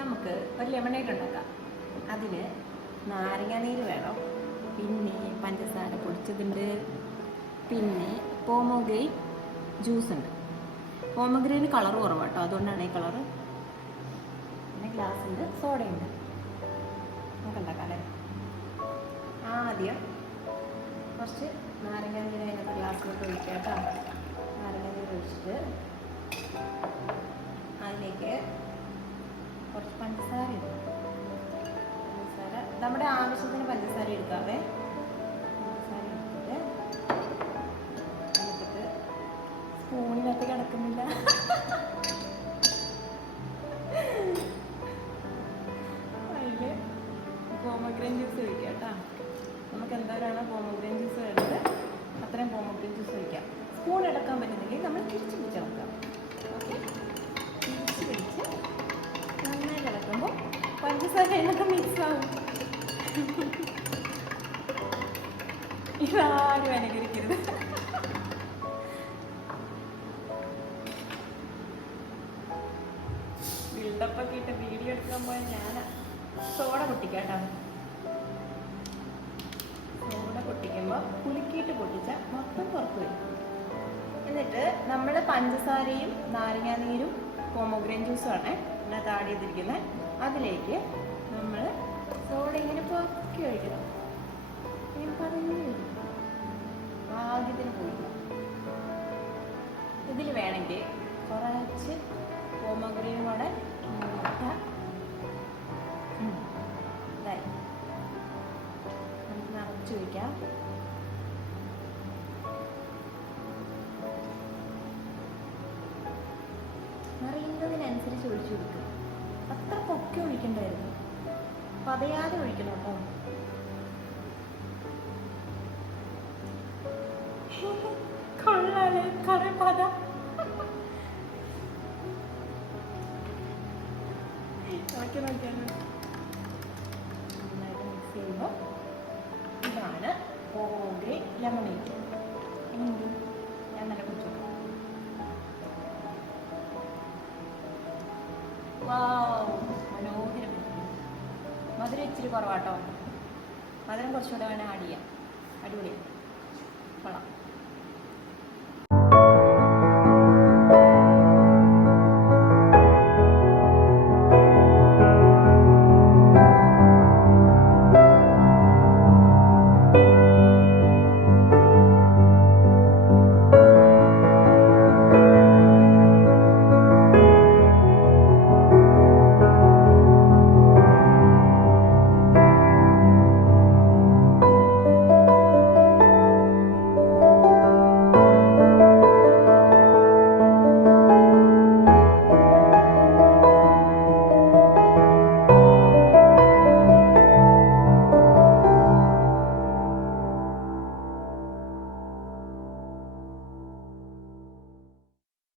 നമുക്ക് ഒരു ലെമണേഡ് ഉണ്ടാക്കാം. അതിന് നാരങ്ങാനീര് വേണം, പിന്നെ പഞ്ചസാര പൊടിച്ചതുണ്ട്, പിന്നെ പോമോഗ്രെയിൻ ജ്യൂസ് ഉണ്ട്. പോമോഗ്രെയിന് കളർ കുറവാണ് കേട്ടോ, അതുകൊണ്ടാണ് ഈ കളറ്. പിന്നെ ഗ്ലാസ് ഉണ്ട്, സോഡയുണ്ട്. നമുക്ക് ഉണ്ടാക്കാം അല്ലേ? ആദ്യം കുറച്ച് നാരങ്ങാനീര് അതിനകത്ത് ഗ്ലാസ്സിലോട്ട് ഒഴിക്കുക കേട്ടോ. നാരങ്ങാനീര് ഒഴിച്ചിട്ട് അതിലേക്ക് കുറച്ച് പഞ്ചസാര ഇടും. പഞ്ചസാര നമ്മുടെ ആവശ്യത്തിന് പഞ്ചസാര എടുക്കാവേ. പഞ്ചസാര എടുത്തിട്ട് നമുക്കിട്ട് സ്പൂണിനകത്ത് കിടക്കുന്നില്ല. അതിൽ പോമോഗ്രെയിൻ ജ്യൂസ് ഒഴിക്കാം കേട്ടോ. നമുക്ക് എന്തോരാണോ പോമോഗ്രെയിൻ ജ്യൂസ് വേണ്ടത് അത്രയും പോമോഗ്രെയിൻ ജ്യൂസ് ഒഴിക്കാം. സ്പൂൺ എടുക്കാൻ പറ്റുന്നെങ്കിൽ നമ്മൾ തിരിച്ച് പിടിച്ച് നോക്കാം. ഓക്കെ, തിരിച്ച് പിടിച്ച് നന്നായി കിടക്കുമ്പോൾ പഞ്ചസാര അതിനൊക്കെ മിക്സ് ആവും. ഇതാരും അനുകരിക്കരുത്. ബിൽഡപ്പൊക്കെ ഇട്ട് വീഡിയോ എടുക്കാൻ പോയാൽ ഞാൻ സോഡ പൊട്ടിക്കാട്ടോ. സോഡ പൊട്ടിക്കുമ്പോൾ കുലുക്കിയിട്ട് പൊട്ടിച്ചാൽ മൊത്തം പുറത്ത് വരും. എന്നിട്ട് നമ്മൾ പഞ്ചസാരയും നാരങ്ങാനീരും പോമോഗ്രെയിൻ ജ്യൂസുമാണ് ഇതിനകത്ത് ആഡ് ചെയ്തിരിക്കുന്നത്. അതിലേക്ക് നമ്മൾ സോഡ ഇങ്ങനെ പൊക്കി ഒഴിക്കണം. ഇങ്ങനെ പറഞ്ഞു ആദ്യത്തിന് പോയില്ല. ഇതിൽ വേണമെങ്കിൽ കുറച്ച് പോമോഗ്രെയിനും കൂടെ ഇതായി നമുക്ക് നിറച്ച് വയ്ക്കാം. നിറയുന്നതിനനുസരിച്ച് ഒഴിച്ചു കൊടുക്കുക. അത്ര പൊക്കി ഒഴിക്കണ്ടായിരുന്നു, പതയാതെ ഒഴിക്കണം കേട്ടോ. കൊള്ളാലേ കറി പത. നോക്കി നോക്കിയാണ് നന്നായിട്ട് മിക്സ് ചെയ്യുമ്പോൾ ഇതാണ് പോമോഗ്രെയിൻ ലെമണേഡ്. എങ്ങനെയുണ്ട്? ഞാൻ നല്ല കുടിച്ചു. മനോഹരം. മധുരം ഇച്ചിരി കുറവാട്ടോ, മധുരം കുറച്ചുകൂടെ വേണേൽ ആഡ് ചെയ്യാം. അടിപൊളിയാണ്, കൊള്ളാം.